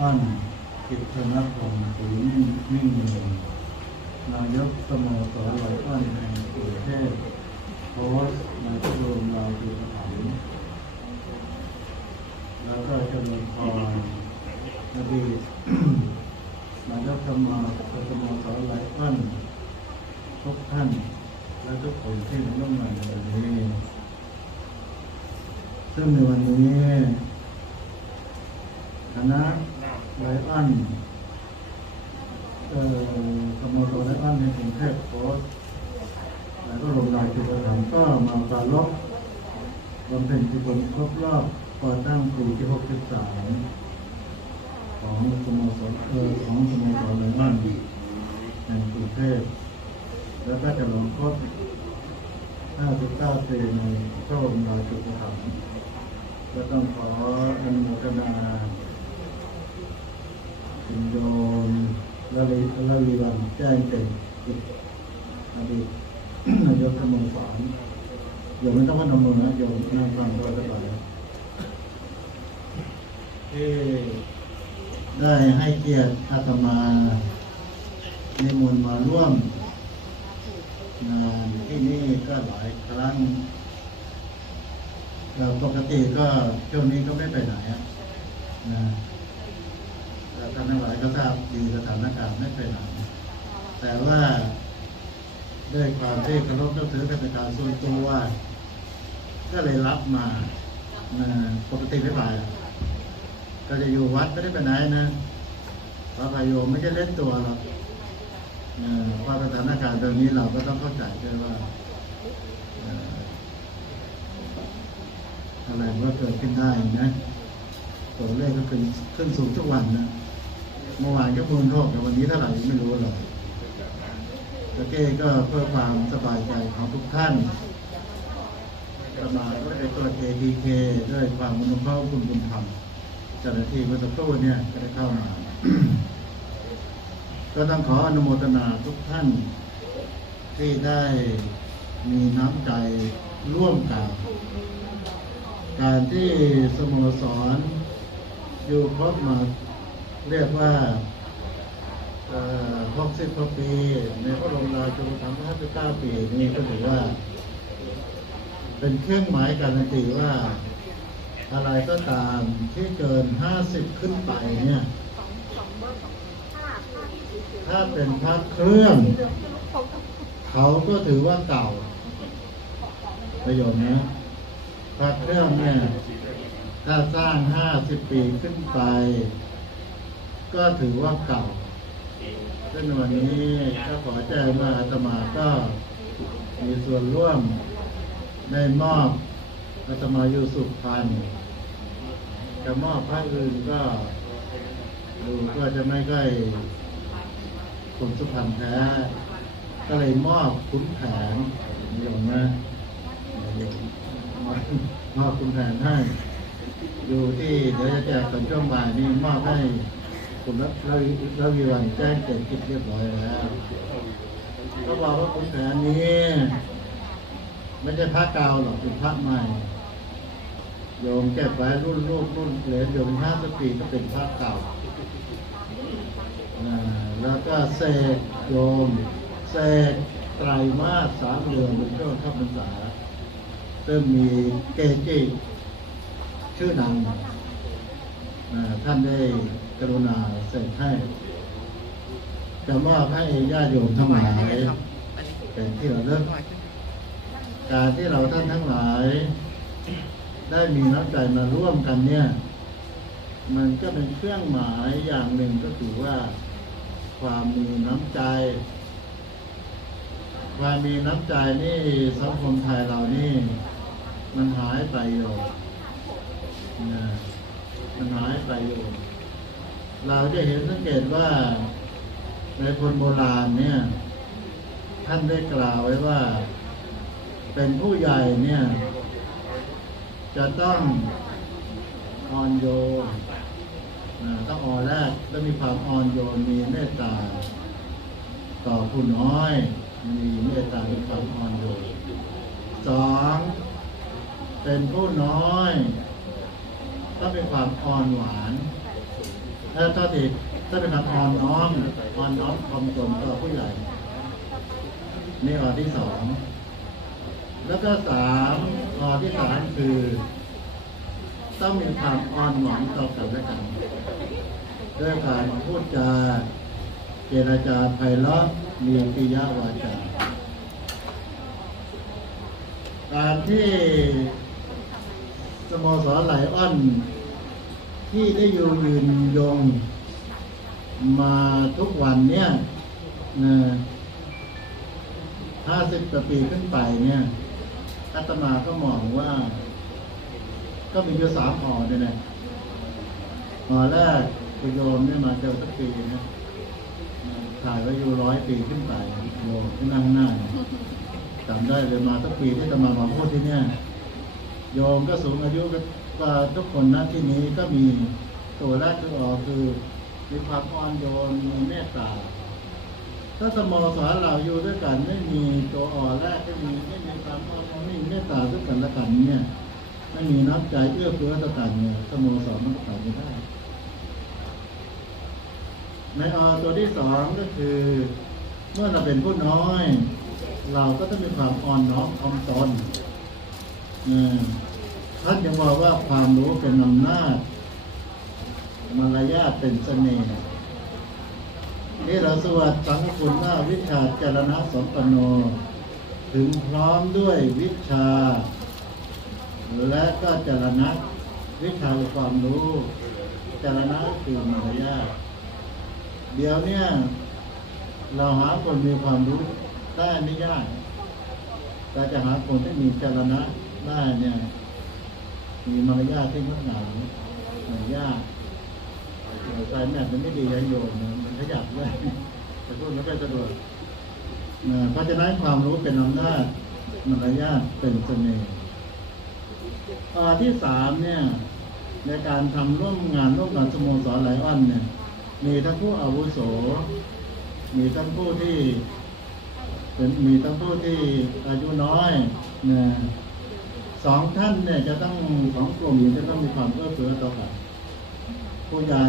อั้นกิจชนะพงศ์ศรีมิ่งเมืองนายกสโมสรไหลอั้นแห่งกรุงเทพโพสต์นพระบรมราชูปถัมภ์แล้วก็จริญพรนบีนายกสมาสโมสรไหลอั้นทุกท่านและทุกคนที่มาร่วมงานในวันนี้ ซึ่งในวันนี้คณะ ไลออนเอ่อสมสรไลออนในกรุงเทพโพสแล้วก็ลงรายจุดประถมก็มาปรารบรำเพ็ญกุศลครบรอบก่อตั้งปีที่63ของสโมสรเอ่อของสโมสรไลออนในกรุงเทพแล้วก็จะลงครบ59ปีในพระบรมราชูปถัมภ์ก็ต้องขออนุโมทนา คุณโยมละลิละลีวันแจ้งเป็นกิจอดีตนายกสโมสรโยมไม่ต้องพนมมือนะโยมนั่งฟังตัวสบายที่ได้ให้เกียรติอาตมาในมนต์มาร่วมงานที่นี่ก็หลายครั้งเราปกติก็ช่วงนี้ก็ไม่ไปไหนนะ ท่านทั้งหลายก็ทราบดีสถานการณ์ไม่ไปไหนแต่ว่าด้วยความที่เคารพนับถือกันเป็นการส่วนตัว ก็เลยรับมาปกติไม่ไปก็จะอยู่วัดไม่ได้ไปไหนนะพระพายโยมไม่ใช่เล่นตัวหรอกเอ่อว่าสถานการณ์ตรงนี้เราก็ต้องเข้าใจด้วยว่าอะไรว่าเกิดขึ้นได้นะตัวเลขก็ขึ้นขึ้นสูงทุกวันนะ เมื่อวานก็หมื่นหกแต่วันนี้เท่าไหร่ไม่รู้หรอกแต่เก้ก็เพื่อความสบายใจของทุกท่านก็มาก็ได้ตัว ATK ด้วยความมุ่งเข้าคุณบุญธรรมเจ้าหน้าที่เมื่อสักครู่เนี่ยก็ได้เข้ามา ก็ต้องขออนุโมทนาทุกท่าน ที่ได้มีน้ำใจร่วมกัน การที่สโมสรอยู่ครบมา เรียกว่าหกสิบกว่าปี ในพระบรมราชูปถัมภ์ห้าสิบเก้าปีนี้ก็ถือว่า เป็นเครื่องหมายการันตีว่า อะไรก็ตามที่เกินห้าสิบขึ้นไปเนี่ย ถ้าเป็นพระเครื่อง เขาก็ถือว่าเก่า ประโยชน์นะพระเครื่องเนี่ย ถ้าสร้างห้าสิบปีขึ้นไป ก็ถือว่าเก่าซึ่งวันนี้ก็ขอแจ้งว่าอาตมาก็มีส่วนร่วมได้มอบอาตมาอยู่สุพรรณจะมอบพระอื่นก็ดูก็จะไม่ใกล้คนสุพรรณแท้ ก็เลยมอบขุนแผนนี่หลงนะมอบมอบขุนแผนให้ อยู่ที่เดี๋ยวจะแจกตอนช่วงบ่ายนี้มอบให้ คุณรัเราเราวีวันแจ้งเกิดกิจเรียบร้อยแล้วก็บอกว่าขุนแผนนี้ไม่ใช่พระเก่าหรอกเป็นพระใหม่ โยมเก็บไว้รุ่นลูกรุ่นเหลนโยมห้าสิบปีก็เป็นพระเก่าแล้วก็เสกโยมเสกไตรมาสสามเดือนเป็นช่วงข้าพรรษาซึ่งมีเกจิชื่อดังท่านได้ กรุณาเสกให้จะมอบให้ญาติโยมทั้งหลายเป็นที่ระลึกการที่เราท่านทั้งหลาย ได้มีน้ำใจมาร่วมกันเนี่ย มันก็เป็นเครื่องหมายอย่างหนึ่งก็คือว่า ความมีน้ำใจ ความมีน้ำใจนี่สังคมไทยเรานี่ มันหายไปอยู่นะมันหายไปอยู่ เราจะเห็นสังเกตว่าในคนโบราณเนี่ย ท่านได้กล่าวไว้ว่า เป็นผู้ใหญ่เนี่ย จะต้องอ่อนโยนต้องอ่อนแรกแล้วมีความอ่อนโยนมีเมตตา ต่อผู้น้อย มีเมตตามีความอ่อนโยนสองเป็นผู้น้อยต้องมีความอ่อนหวาน เออถ้าทีถ้าเป็นการอ่อนน้อมอ่อนน้อมความตนต่อผู้ใหญ่นี่ออที่สองแล้วก็สามออที่สามคือ ต้องมีความอ่อนหวานต่อกันและกันด้วยการพูดจาเจรจาไพเราะมีปิยวาจาการที่สโมสรไหลอ้อน ที่ได้อยู่ยืนยงมาทุกวันเนี่ยนะห้าสิบกว่าปีขึ้นไปเนี่ยอาตมาก็มองว่า ก็มีอยู่สามหอเนี่ยนะหอแรกคุณโยมเนี่ยมาเจอสักปีนะถ่ายไว้อยู่ร้อยปีขึ้นไปโยมที่นั่งหน้าจำได้เลยมาสักปีที่อาตมามาพูดที่เนี่ยโยมก็สูงอายุก็ ทุกคนนะที่นี้ก็มีตัวแรกคือออกคือมีความอ่อนโยนมีเมตตา ถ้าสโมสรเราอยู่ด้วยกันไม่มีตัวอ่อนแรกไม่มีไม่มีความอ่อนโยนไม่มีเมตตาด้วยกันและกันเนี่ยไม่มีน้ำใจเอื้อเฟื้อต่อกันเนี่ยสโมสรมันก็ไปไม่ได้ ในอตัวที่สองก็คือ เมื่อเราเป็นผู้น้อย เราก็ต้องมีความอ่อนน้อมถ่อมตนอืม ท่านยังบอกว่าความรู้เป็นอำนาจมารยาทเป็นเสน่ห์นี่เราสวัสดิ์สังคุณว่าวิชาจารณะสมปนโน ถึงพร้อมด้วยวิชา และก็จารณะวิชาความรู้จารณะคือมารยาทเดี๋ยวเนี้ยเราหาคนมีความรู้ได้ไม่ยากแต่จะหาคนที่มีจารณะได้เนี่ย มีมารยาทที่งดงามมารยาทใจแม่มันไม่ดียังโยนมันขยับด้วยแต่พูดไม่ค่อยสะดวกเพราะฉะนั้นความรู้เป็นอำนาจมารยาทเป็นเสน่ห์ข้อที่สามเนี่ย ในการทำร่วมงานร่วมกับสโมสรไลออนเนี่ย มีทั้งผู้อาวุโส มีทั้งผู้ที่เป็นมีทั้งผู้ที่อายุน้อยน่ะ สองท่านเนี่ยจะต้องสองกลุ่มจะต้องมีความเอื้อเฟื้อต่อกันผู้ใหญ่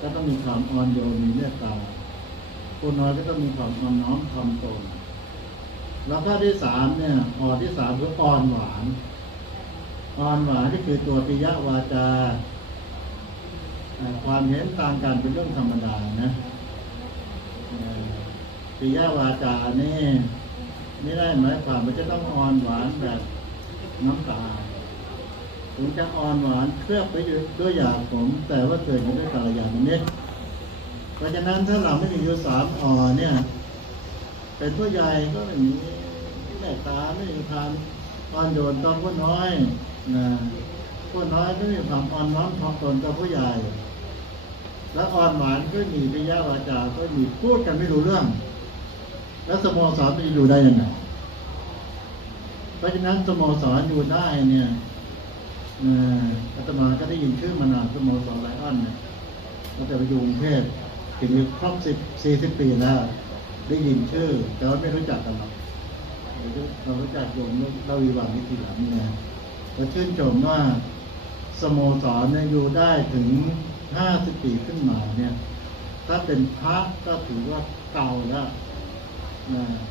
ก็ต้องมีความอ่อนโยนมีเมตตาผู้น้อยก็ต้องมีความอ่อนน้อมทำตนแล้วก็ที่สามเนี่ยอ่อนที่สามคืออ่อนหวานอ่อนหวานที่คือตัวปิยวาจาความเห็นต่างกันเป็นเรื่องธรรมดานะปิยวาจานี่ไม่ได้หมายความว่าจะต้องอ่อนหวานแบบ น้ำตาถึงจะอ่อนหวานเคลือบไปด้วยหยาผม แต่ว่าเกิดมาด้วยกาลยานมิตรเพราะฉะนั้นถ้าเราไม่มีอยู่สามอ่อนเนี่ย เป็นผู้ใหญ่ก็ไม่มีแม่ตาไม่มีความอ่อนโยนต่อผู้น้อยนะผู้น้อยก็มีความอ่อนน้อมถ่อมตนต่อผู้ใหญ่ และอ่อนหวานก็มีปิยวาจาก็มีพูดกันไม่รู้เรื่อง แล้วสโมสรมันจะอยู่ได้ยังไง เพราะฉะนั้นสโมสรอยู่ได้เนี่ยอาตมาก็ได้ยินชื่อมานานสโมสรไลออนเนี่ยตั้งแต่ไปอยู่กรุงเทพถึงครบสิบสี่สิบปีแล้ว ได้ยินชื่อ แต่ว่าไม่รู้จักกันหรอกเรารู้จักโยมเราวีวังนิติหลังเนี่ยเราชื่นชมว่าสโมสรเนี่ยอยู่ได้ถึงห้าสิบปีขึ้นมาเนี่ย ถ้าเป็นพระก็ถือว่าเก่าแล้ว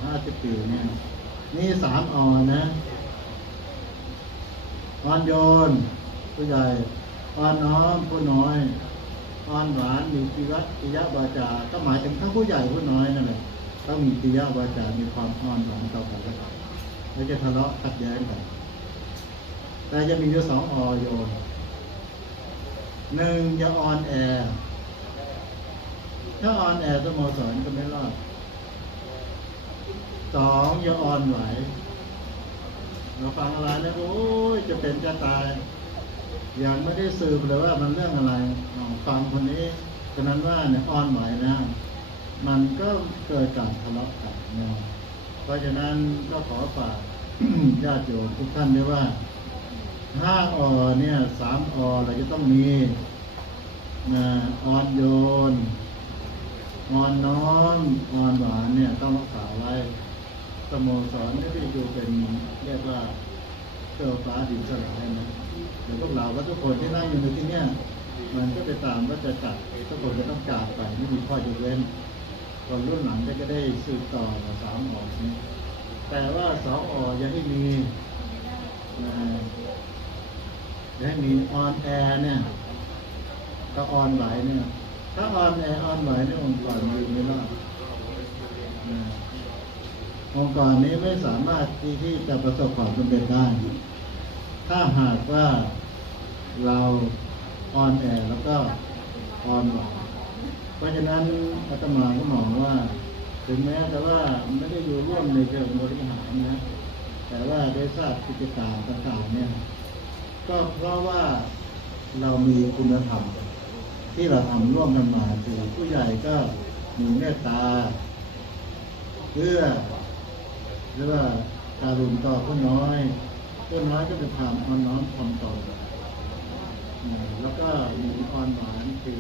ห้าสิบปีเนี่ย นี่สามอ่อนนะอ่อนโยน ผู้ใหญ่อ่อนน้อมผู้น้อยอ่อนหวานมีปิวัตปิยวาจา ก็หมายถึงทั้งผู้ใหญ่ผู้น้อยนั่นแหละต้องมีปิยวาจา มีความอ่อนหวานต่อกันและกันไม่จะทะเลาะขัดแย้งกัน แต่จะมีอยู่สองอโยนหนึ่งอย่าอ่อนแอ ถ้าอ่อนแอสโมสรก็ไม่รอด สองอย่าอ่อนไหวเราฟังอะไรนะโอ้ยจะเป็นจะตายยังไม่ได้สืบเลยว่ามันเรื่องอะไรฟังคนนี้ฉะนั้นว่าเนี่ยอ่อนไหวนะมันก็เกิดการทะเลาะกันเนาะเพราะฉะนั้นก็ขอฝากญาติโยมทุกท่านด้วยว่าห้าอเนี่ยสามอเราจะต้องมีนะอ่อนโยนอ่อนน้อมอ่อนหวานเนี่ยต้องรักษาไว้ สโมสรไม่ได้อยู่เป็นเรียกว่าเสื้อฟ้าดินสลายนะแต่พวกเราก็ทุกคนที่นั่งอยู่ในที่เนี้ยมันก็ไปตามว่าจะจัดทุกคนจะต้องจากไปไม่มีข้อยกเว้นคนรุ่นหลังก็จะได้สืบต่อสามออกนี้แต่ว่าสองออยังให้มีนะยังให้มีออนแอร์เนี่ยก็ออนไหวเนี่ยถ้าออนแอร์ออนไหวเนี่ยองค์กรมีไม่รอดนะ องค์กรนี้ไม่สามารถที่ที่จะประสบความสำเร็จได้ ถ้าหากว่าเราอ่อนแอแล้วก็อ่อนไหวเพราะฉะนั้นอาตมาก็มองว่า ถึงแม้แต่ว่าไม่ได้อยู่ร่วมในเชิงบริหารนะ แต่ว่าได้ทราบกิจการต่างๆเนี่ย ก็เพราะว่าเรามีคุณธรรมที่เราทำร่วมกันมาคือผู้ใหญ่ก็มีเมตตาเพื่อ รือว่าการุณต่อผู้น้อยผู้น้อยก็เป็นความอ่อนน้อมถ่อมตนอืมแล้วก็มีอ่อนหวานคือ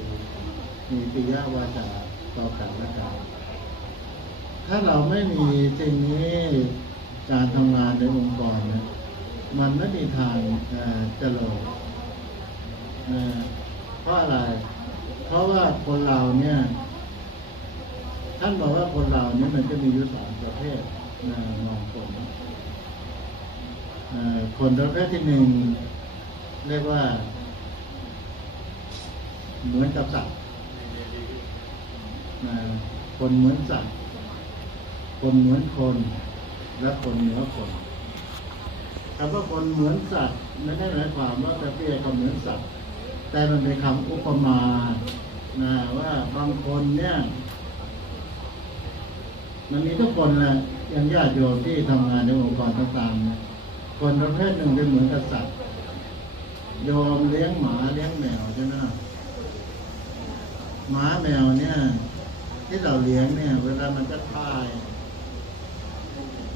มีปิยาวาจาต่อกันและกันถ้าเราไม่มีสิ่งนี้การทำงานในองค์กรนะมันไม่มีทางเจริญเอ่อเพราะอะไร เพราะว่าคนเราเนี่ย ท่านบอกว่าคนเราเนี่ยมันจะมีอยู่สามประเภท มองคนเอ่อคนประเภทที่หนึ่งเรียกว่า เหมือนกับสัตว์คนเหมือนสัตว์ คนเหมือนคน และคนเหนือคนคำว่าคนเหมือนสัตว์ไม่ได้หมายความว่าจะเปรียบกับเหมือนสัตว์ แต่มันเป็นคำอุปมานะว่าบางคนเนี่ย มันมีทุกคนแหละ ยังญาติโยมที่ทำงานในองค์กรต่างๆนะคนประเภทหนึ่งเป็นเหมือนกับสัตว์โยมเลี้ยงหมาเลี้ยงแมวใช่ไหมหมาแมวเนี่ย ที่เราเลี้ยงเนี่ย เวลามันจะทาย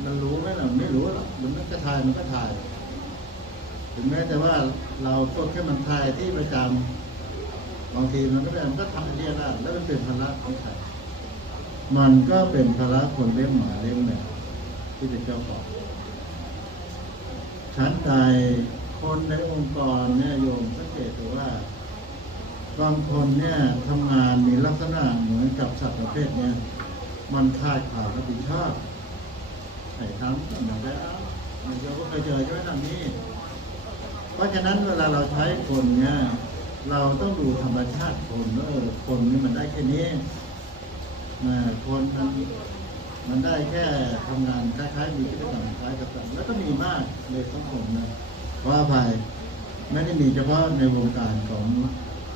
มันรู้ไหมล่ะไม่รู้หรอกมันก็ทายมันก็ทาย ถึงแม้แต่ว่าเราก็แค่มันทายที่ประจำบางทีมันก็ได้มันก็ทำเรียนได้แล้วมันเป็นภาระของใคร มันก็เป็นภาระคนเลี้ยงหมาเลี้ยงแมวที่เป็นเจ้าของชั้นใดคนในองค์กรเนี่ยโยมสังเกตดูว่าบางคนเนี่ยทำงานมีลักษณะเหมือนกับสัตว์ประเภทเนี่ยมันคาดข่าวรับผิดชอบใส่ทำอย่างไรอ้าวมันเจอก็เคยเจอใช่ไหมทำนี้ เพราะฉะนั้นเวลาเราใช้คนเนี่ยเราต้องดูธรรมชาติคนว่าเออคนนี่มันได้แค่นี้ คนมันมันได้แค่ทำงานคล้ายๆมีกิจกรรมคล้ายกับสัตว์แล้วก็มีมากในสังคมนะเพราภัยไม่ได้มีเฉพาะในวงการของ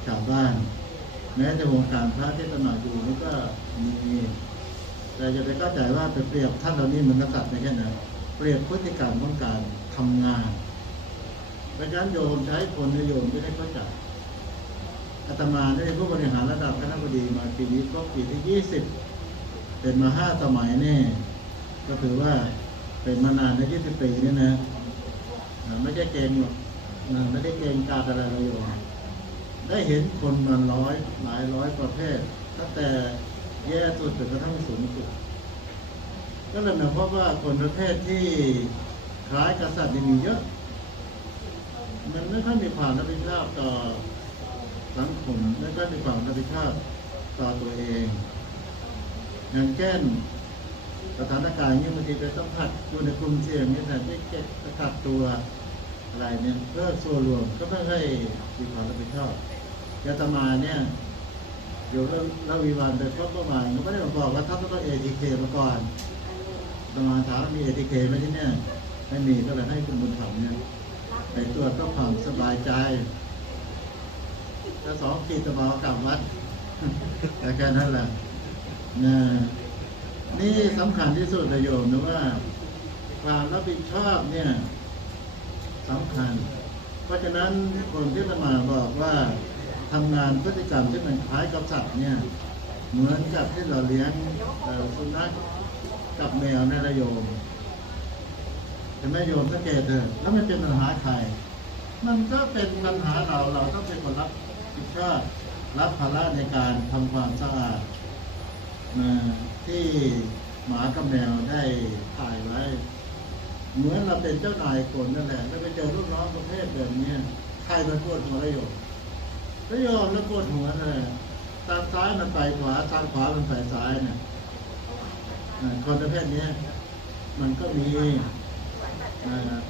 ชาวบ้าน แม้แต่วงการพระที่ตมาดูนี่ก็มีแต่จะไปเข้าใจว่าไปเปรียบท่านเหล่านี้เหมือนกับสัตว์ในแค่นั้นเปรียบพฤติกรรมของการทำงานเพราะฉะนั้นโยมใช้คนโยมจะได้เข้าใจ อาตมาได้ผู้บริหารระดับคณะบดีมาปีนี้ก็ปีที่ยี่สิบเป็นมาห้าสมัยแน่ก็ถือว่าเป็นมานานในยี่สิบปีนี่นะไม่ใช่เกณฑ์หรอกไม่ได้เกณฑ์การอะไรเลยโยมได้เห็นคนมาร้อยหลายร้อยประเภทตั้งแต่แย่สุดจนกระทั่งสูงสุด ก็เลยหมายความว่าคนประเภทที่คล้ายกษัตริย์มีเยอะ มันไม่ค่อยมีความรับผิดชอบต่อ สังคมไม่ค่อยมีความรับผิดชอบต่อตัวเองอย่างเช่นสถานการณ์อย่างนี้บางทีไปสัมผัสอยู่ในกลุ่มเสี่ยงนี่แต่ไม่เก็บประคับตัวอะไรเนี่ยเพื่อส่วนรวมก็ไม่ค่อยมีความรับผิดชอบยาตมาเนี่ยอยู่แล้วเราวิวันไปพบประมาณก็ไม่ได้บอกว่าท่านต้องเอทีเคมาก่อนตมาถามมีเอทีเคไหมที่เนี่ยไม่มีก็เลยให้คุณบุญธรรมเนี่ยไปตรวจก็ความสบายใจ ถ้าสองขีดตะบากลับวัดแต่แค่นั้นแหละนะนี่สำคัญที่สุดเลยโยมนะว่า ความรับผิดชอบเนี่ยสำคัญ เพราะฉะนั้นคนที่จะมาบอกว่าทำงานพฤติกรรมที่มันคล้ายกับสัตว์เนี่ย เหมือนกับที่เราเลี้ยงสุนัขกับแมวในระโยมเห็นไหมโยมสังเกตเถอะแล้วมันเป็นปัญหาใครมันก็เป็นปัญหาเราเราต้องเป็นคนรับ ผิดชอบรับภาระในการทำความสะอาดที่หมากับแมวได้ถ่ายไว้ เหมือนเราเป็นเจ้านายคนนั่นแหละแล้วไปเจอลูกน้องประเภทแบบนี้ใครมาพูดหัวระโยมก็ยอมแล้วปวดหัวเลยทางซ้ายมันไปขวาทางขวามันไปซ้ายเนี่ยคนประเภทนี้มันก็มี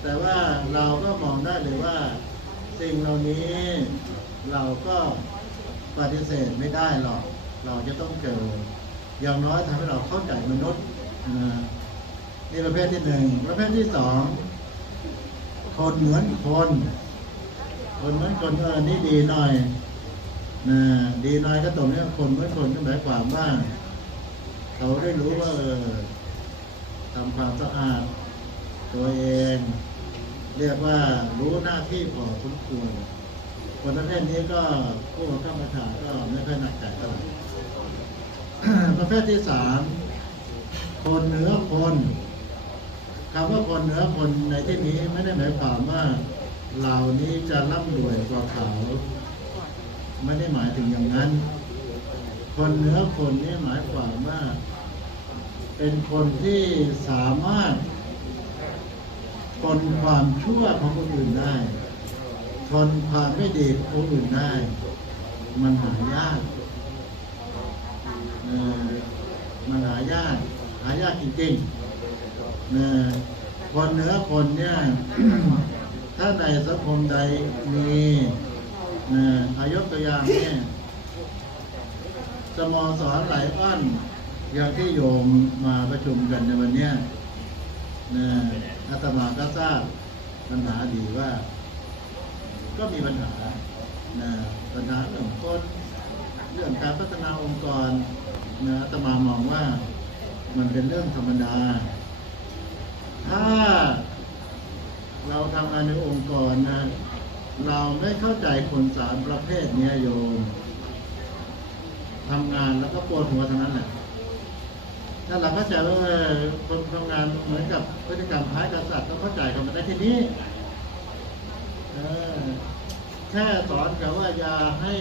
แต่ว่าเราก็มองได้เลยว่าสิ่งเหล่านี้ เราก็ปฏิเสธไม่ได้หรอก เราจะต้องเจออย่างน้อยทำให้เราเข้าใจมนุษย์นะนี่ประเภทที่หนึ่งประเภทที่สองคนเหมือนคน คนเหมือนคนเออนี่ดีหน่อยนะดีหน่อยก็ตรงนี้คนเหมือนคนก็หมายความว่าเขาได้รู้ว่าเออทำความสะอาดตัวเอง เรียกว่ารู้หน้าที่พอสมควร คนประเภทนี้ก็ผู้บังคับบัญชาก็ไม่ค่อยหนักใจเท่าไหร่ประเภทที่สามคนเหนือคนคำว่าคนเหนือคนในที่นี้ไม่ได้หมายความว่าเหล่านี้จะร่ำรวยกว่าเขาไม่ได้หมายถึงอย่างนั้น คนเหนือคนนี่หมายความว่าเป็นคนที่สามารถทนความชั่วของคนอื่นได้ ทนความไม่ดีของคนอื่นได้ มันหายากมันหายากหายากจริงๆเออคนเหนือคนเนี่ย ถ้าในสังคมใดมีเอ่อายกตัวอย่างเนี่ยสโมสรหลายอ้อนอย่างที่โยมมาประชุมกันในวันเนี้ยนะอาตมาก็ทราบปัญหาดีว่า ก็มีปัญหานะปัญหาเรื่องคนเรื่องการพัฒนาองค์กรนะตมามองว่ามันเป็นเรื่องธรรมดา ถ้าเราทำงานในองค์กรนะ เราไม่เข้าใจคนสามประเภทเนี้ยโยมทำงานแล้วก็ปวดหัวเทั้งนั้นแหละถ้าเราเข้าใจว่าคนทำงานเหมือนกับพฤติกรรมคล้ายกษัตริย์ต้องเข้าใจกันมาได้ทีนี้ แค่สอนกับว่าอย่าให้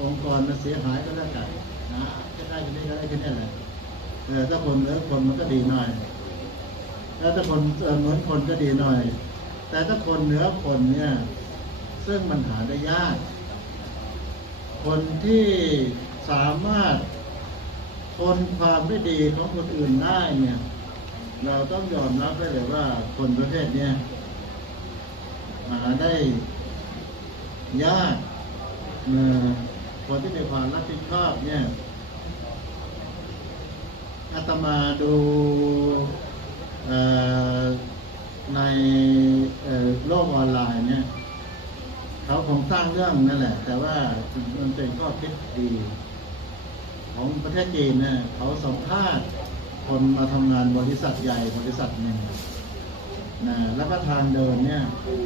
องค์กรมันเสียหายก็แล้วกันนะแค่ได้แค่นี้ก็ได้แค่นี้แหละเออถ้าคนเหลือคนมันก็ดีหน่อยแล้วถ้าคนเอ่อเหมือนคนก็ดีหน่อย แต่ถ้าคนเหนือคนเนี่ย ซึ่งมันหาได้ยาก คนที่สามารถทนความไม่ดีของคนอื่นได้เนี่ย เราต้องยอมรับได้เลยว่าคนประเภทเนี้ย หาได้ยากเมื่อคนที่มีความรับผิดชอบเนี่ยอาตมาดูในโลกออนไลน์เนี่ยเขาคงสร้างเรื่องนั่นแหละ แต่ว่ามันเป็นข้อคิดดี ของประเทศจีนเนี่ยเขาสัมภาษณ์คนมาทำงานบริษัทใหญ่บริษัทหนึ่ง นะแล้วก็ทางเดินเนี่ย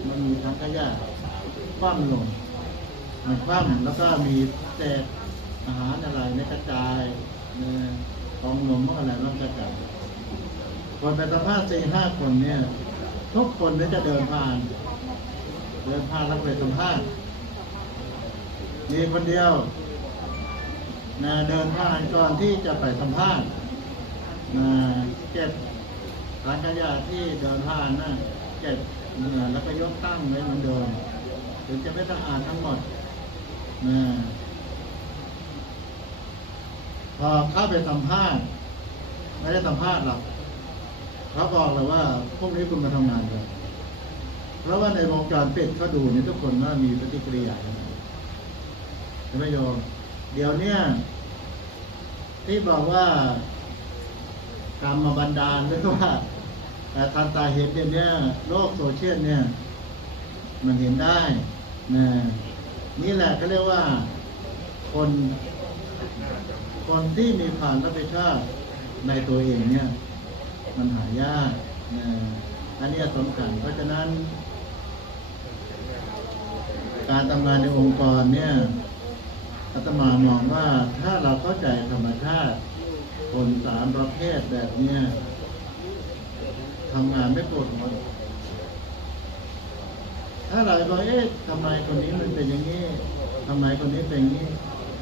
มันมีทางขยะคว่ำลงมันคว่ำแล้วก็มีเศษอาหารอะไรเนี่ยกระจายนะของนมองอะไรมันกระจายคนไปสัมภาษณ์สี่ห้าคนเนี่ย ทุกคนเนี่ยจะเดินผ่าน เดินผ่านแล้วไปสัมภาษณ์มีคนเดียวนะเดินผ่านก่อนที่จะไปสัมภาษณ์นะเก็บ ร้านขยะที่เดินผ่านน่ะเก็บเนื้อแล้วก็ยกตั้งไว้เหมือนเดิมถึงจะไม่ต้องอ่านทั้งหมดนะพอเข้าไปสัมภาษณ์ไม่ได้สัมภาษณ์หรอกเขาบอกเลยว่าพรุ่งนี้คุณมาทำงานเลยเพราะว่าในวงการเป็ดเขาดูเนี่ยทุกคนว่ามีปฏิกิริยาอย่างไรใช่ไหมโยมเดี๋ยวเนี้ยที่บอกว่ากรรมมาบันดาลหรือว่า แต่ทันตาเห็นเนี่ยเนี่ยโลกโซเชียลเนี่ย มันเห็นได้นะนี่แหละเขาเรียกว่าคน คนที่มีความรับผิดชอบในตัวเองเนี่ย มันหายากนะอันนี้สำคัญเพราะฉะนั้น การทำงานในองค์กรเนี่ยอาตมามองว่าถ้าเราเข้าใจธรรมชาติคนสามประเภทแบบเนี้ย ทำงานไม่ปวดหัวถ้าเราบอกเอ๊ะทำไมคนนี้มันเป็นอย่างนี้ทำไมคนนี้เป็นอย่างนี้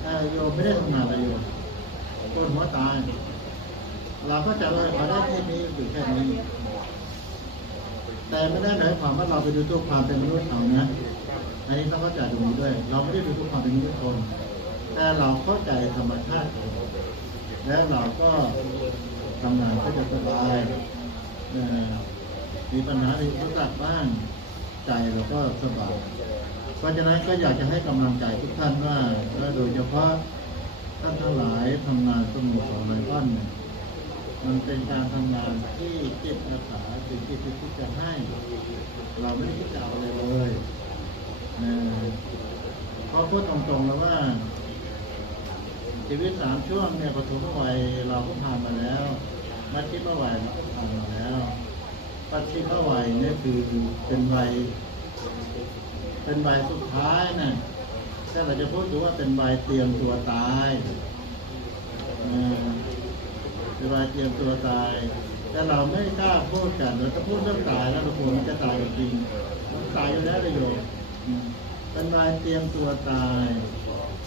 เอ่อโยมไม่ได้ทำงานอะไรโยมปวดหัวตายเราก็จะว่าเขาได้แค่นี้อยู่แค่นี้ แต่ไม่ได้หมายความว่าเราไปดูตัวความเป็นมนุษย์เขานะอันนี้ต้องเข้าใจตรงนี้ด้วย เราไม่ได้ดูทุกความเป็นทุกคนแต่เราเข้าใจธรรมชาติแล้วเราก็ทำงานก็จะสบาย มีปัญหาอุปสรรคบ้างใจเราก็สบายเพราะฉะนั้นก็อยากจะให้กำลังใจทุกท่านว่าและโดยเฉพาะท่านทั้งหลายทำงานสมุทรสาครบ้านเนี่ยมันเป็นการทำงานที่เก็บรักษาสิ่งที่คิดจะให้ เราไม่ได้คิดจะเอาอะไรเลยนะเพราะพูดตรงๆแล้วว่า ชีวิตสามช่วงเนี่ยปฐมวัยเราก็ผ่านมาแล้ว มัธยมวัยเราก็ผ่านมาแล้วปัจฉิมวัยเนี่ยคือเป็นวัยเป็นวัยสุดท้ายนะถ้าเราจะพูดถึงว่าเป็นวัยเตรียมตัวตายเออเป็นวัยเตรียมตัวตาย แต่เราไม่กล้าพูดกันเราจะพูดเรื่องตายแล้วเรากลัวมันจะตายจริงตายอยู่แล้วเลยโยมอืมเป็นวัยเตรียมตัวตาย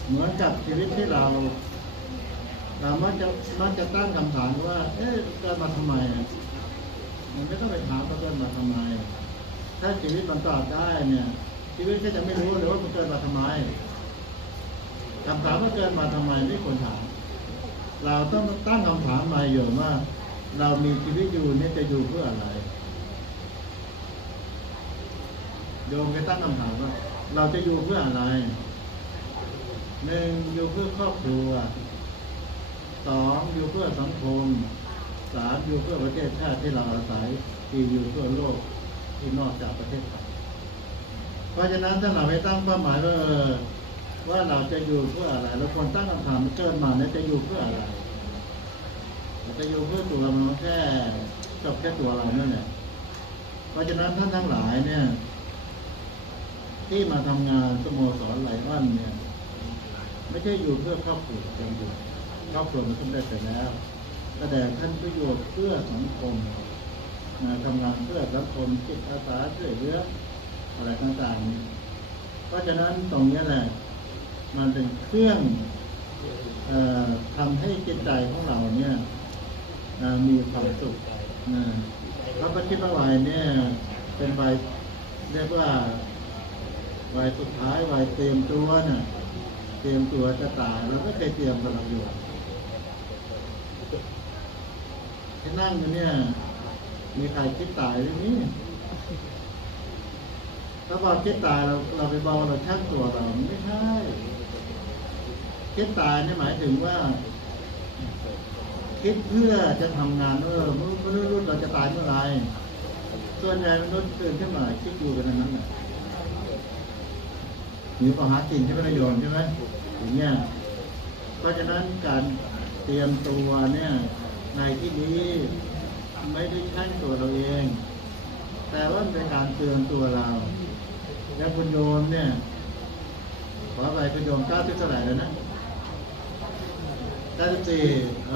เหมือนกับชีวิตที่เรา เรามักจะมักจะตั้งคำถามว่า เอ๊ะเกิดมาทำไม มันไม่ต้องไปถามว่าเกิดมาทำไม ถ้าชีวิตมันตอบได้เนี่ย ชีวิตก็จะไม่รู้เลยว่ามันเกิดมาทำไมคำถามว่าเกิดมาทำไมไม่ควรถาม เราต้องตั้งคำถามมาอยู่ว่า เรามีชีวิตอยู่เนี่ยจะอยู่เพื่ออะไร โยมไปตั้งคำถามว่า เราจะอยู่เพื่ออะไรหนึ่งอยู่เพื่อครอบครัว สองอยู่เพื่อสังคมสามอยู่เพื่อประเทศชาติที่เราอาศัยสี่อยู่เพื่อโลกที่นอกจากประเทศไทยเพราะฉะนั้นถ้าเราไม่ตั้งเป้าหมายว่าว่าเราจะอยู่เพื่ออะไรเราควรตั้งคำถามเกิดมาเนี่ยจะอยู่เพื่ออะไรเราจะอยู่เพื่อตัวเราแค่จบแค่ตัวเรานั่นแหละเพราะฉะนั้นท่านทั้งหลายเนี่ย ที่มาทำงานสโมสรไหลอ้อนเนี่ย ไม่ใช่อยู่เพื่อครอบครัวอย่างเดียว ครอบครัวมันต้องได้ไปแล้วแต่ท่านประโยชน์เพื่อสังคมนะทำงานเพื่อสังคมจิตอาสาช่วยเหลืออะไรต่างๆ เพราะฉะนั้นตรงนี้แหละ มันเป็นเครื่องอทำให้จิตใจของเราเนี่ยมีความสุขนะพระปฏิบัติวัยเนี่ยเป็นวัยเรียกว่าวัยสุดท้ายวัยเตรียมตัวน่ะเตรียมตัวจะตายเราก็เคยเตรียมกับเราอยู่ ที่นั่งอยู่เนี่ย มีใครคิดตายหรือนี่ถ้าบอกคิดตายเราเราไปบอกเราช่งตัวเราไม่ใช่คิดตายเนี่ยหมายถึงว่า คิดเพื่อจะทำงานเออมนุษย์รุ่นเราจะตายเมื่อไรส่วนใหญ่มนุษย์ตื่นขึ้นมาคิดอยู่กันนั้นน่ะหรือก็หากินใช่ไหมประโยชน์ใช่ไหมอย่างเงี้ยเพราะฉะนั้นการเตรียมตัวเนี่ย ในที่นี้ไม่ได้ใช่ตัวเราเอง แต่ว่าเป็นการเตือนตัวเรา แล้วคุณโยมเนี่ย ขอไปคุณโยมเก้าสิบเท่าไหร่แล้วนะเก้าสิบสี่เอ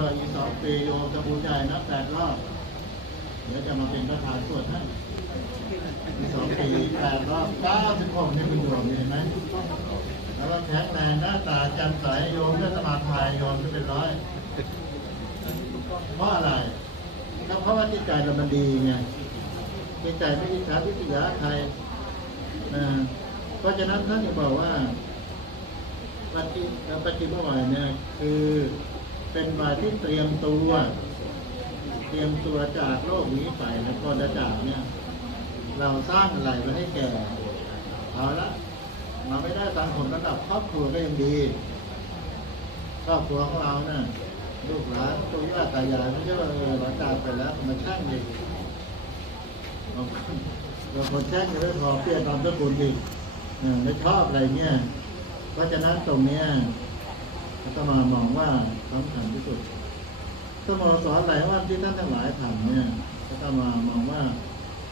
ออีกสองปีโยมจะบุญใหญ่นับแปดรอบเดี๋ยวจะมาเป็นประธานสวดให้สองปีแปดรอบเก้าสิบหกนี่คุณโยมเห็นไหมแล้วก็แข็งแรงหน้าตาจำใสโยมก็สมาทายโยมก็เป็นร้อย เพราะอะไรเพราะว่าจิตใจเรามันดีไงจิตใจไม่อิจฉาทิฏยาใครนะเพราะฉะนั้นท่านจะบอกว่าปฏิปฏิบัติวัยเนี่ยคือเป็นวัยที่เตรียมตัว เตรียมตัวจากโลกนี้ไปแล้วก็จะจากเนี่ย เราสร้างอะไรไว้ให้แก่เอาละเราไม่ได้ตังผลระดับครอบครัวก็ยังดีครอบครัวของเราเนี่ย ลูกหลานตัวย่าตายายไม่ใช่ว่าเอหลังจากไปแล้วมาช่างอีกบางคนบางคนแช่งไม่พอเปลี่ยนตามสกุลอีกเออไม่ชอบอะไรเงี้ยเพราะฉะนั้นตรงเนี้ยก็มามองว่าสำคัญที่สุดสโมสรหลายวันที่ท่านทั้งหลายทำเนี่ยก็มามองว่า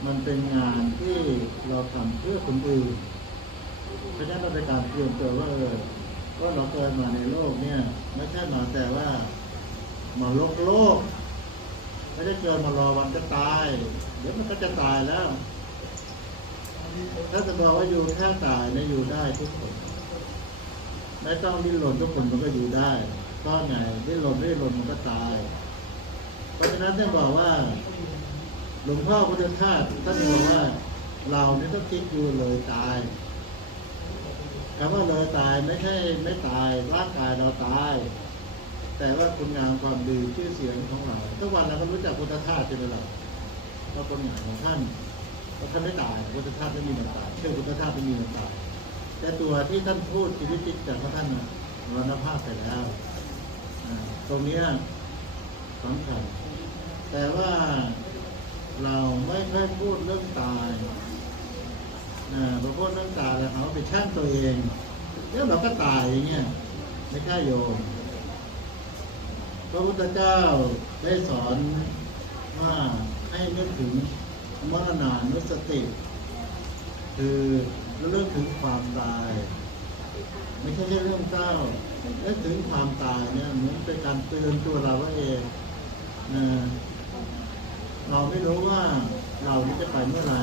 มันเป็นงานที่เราทำเพื่อคนอื่นเพราะฉะนั้นเราเป็นการเตรียมตัวว่าเออว่าเราเกิดมาในโลกเนี่ย ไม่ใช่มาแต่ว่า มาโลกโลกไม่ได้เกิดมารอวันจะตาย เดี๋ยวมันก็จะตายแล้ว ถ้าจะบอกว่าอยู่แค่ตายเนี่ยอยู่ได้ทุกคนไม่ต้องดิ้นรนทุกคนมันก็อยู่ได้เพราะไงดิ้นรนดิ้นรนมันก็ตาย เพราะฉะนั้นท่านบอกว่า หลวงพ่อพุทธทาสท่านบอกว่า เราเนี่ยต้องคิดอยู่เลยตายคำว่าเลยตายไม่ใช่ไม่ตายร่างกายเราตาย แต่ว่าคุณงามความดีชื่อเสียงของเราทุกวันเราก็รู้จักพุทธทาสใช่ไหมล่ะเพราะคนงานของท่านเพราะท่านไม่ตายพุทธทาสไม่มีมันตายเชื่อพุทธทาสไม่มีมันตายแต่ตัวที่ท่านพูดชีวิตจิตจากพระท่านน่ะมรณภาพไปแล้วตรงนี้สำคัญแต่ว่าเราไม่ค่อยพูดเรื่องตายนะพอพูดเรื่องตายแล้วเอาไปชั่งตัวเองเดี๋ยวเราก็ตายอย่างเงี้ยไม่ใช่โยม พระพุทธเจ้าได้สอนว่าให้นึกถึงมรณานุสติ คือเรื่องถึงความตาย ไม่ใช่เรื่องเศร้านึกถึงความตายเนี่ยเหมือนเป็นการเตือนตัวเราว่าเองนะเราไม่รู้ว่าเราจะไปเมื่อไหร่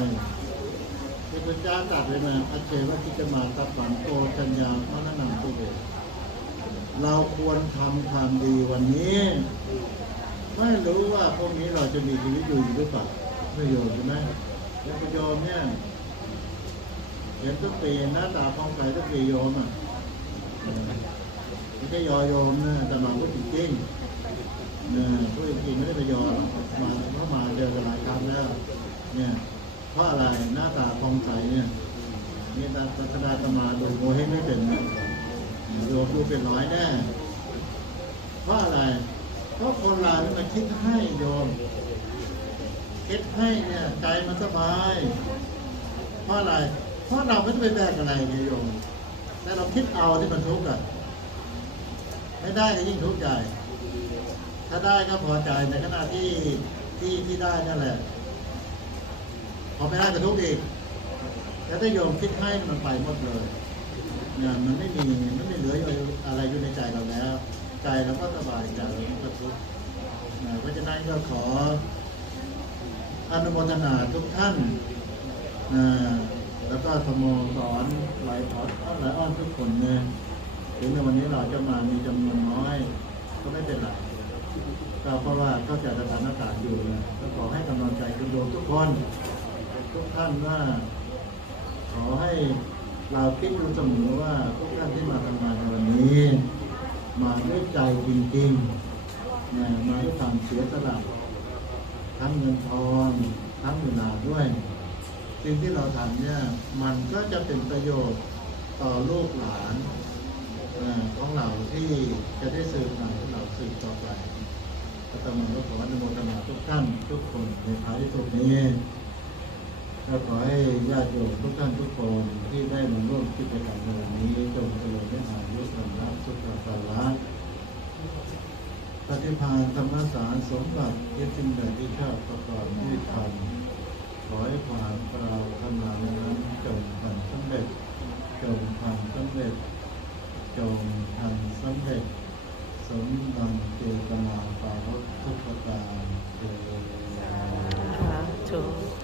พระพุทธเจ้าตรัสเลยนะอาเจวะกิจมาตัดวันโตชัญญามรณะตุเว เราควรทำความดีวันนี้ ไม่รู้ว่าพวกนี้เราจะมีชีวิตอยู่หรือเปล่าไม่โยมใช่ไหมแล้วก็โยมเนี่ยเห็นทุกปีหน้าตาพองใสทุกปีโยมอะไม่ใช่ยอโยมนะแต่มาพูดจริงเนี่ยพูดจริงไม่ได้ไปยอมาเพราะมาเจอกันหลายครั้งแล้ว เนี่ยเพราะอะไรหน้าตาพองใสเนี่ยนี่ตาตาตามาดูโมให้ไม่เป็นนะ โยมดูเป็นร้อยแน่เพราะอะไร เพราะคนเราเนี่ยมันคิดให้โยม คิดให้เนี่ยใจมันสบาย เพราะอะไร เพราะเราไม่ต้องไปแบกอะไรไงโยม แต่เราคิดเอาที่มันทุกข์อะไม่ได้ก็ยิ่งทุกข์ใจ ถ้าได้ก็พอใจในขณะที่ที่ที่ได้นั่นแหละ พอไม่ได้ก็ทุกข์อีกแล้วถ้าโยมคิดให้มันไปหมดเลย มันไม่มีมันไม่เหลืออะไรอยู่ในใจเราแล้ว ใจเราก็สบายใจเราก็ทุกข์นะเพราะฉะนั้นก็ขออนุโมทนาทุกท่านแล้วก็สโมสรหลายขอหลายอ้อนทุกคนเนี่ยถึงในวันนี้เราจะมามีจำนวนน้อย ก็ไม่เป็นไรก็เพราะว่าก็จะสถานการณ์อยู่นะก็ขอให้กำลังใจคุณโยมทุกคน ทุกท่านว่า ขอให้ เราคิดดูเสมอว่าทุกท่านที่มาทำงานในวันนี้ มาด้วยใจจริงๆนะมาด้วยความเสียสละทั้งเงินทองทั้งเวลาด้วย สิ่งที่เราทำเนี่ยมันก็จะเป็นประโยชน์ต่อลูกหลานของเราที่จะได้สืบหลังเราสืบต่อไปก็ต้องมาก็ขออนุโมทนาทุกท่านทุกคนในท้ายที่สุดนี้ ก็ขอให้ญาติโยมทุกท่านทุกคนที่ได้มาร่วมกิจกรรมในวันนี้จงเจริญได้อายุสันละสุขสาระปฏิภาณธรรมสารสมบัติยึดสิ่แใดที่ชอบประกอบที่ทำขอให้ความปรารถนานั้นจงทำสำเร็จจงทำสำเร็จจงทำสำเร็จ สมบัติเจตนาปารทุกประการเจริญสาธุ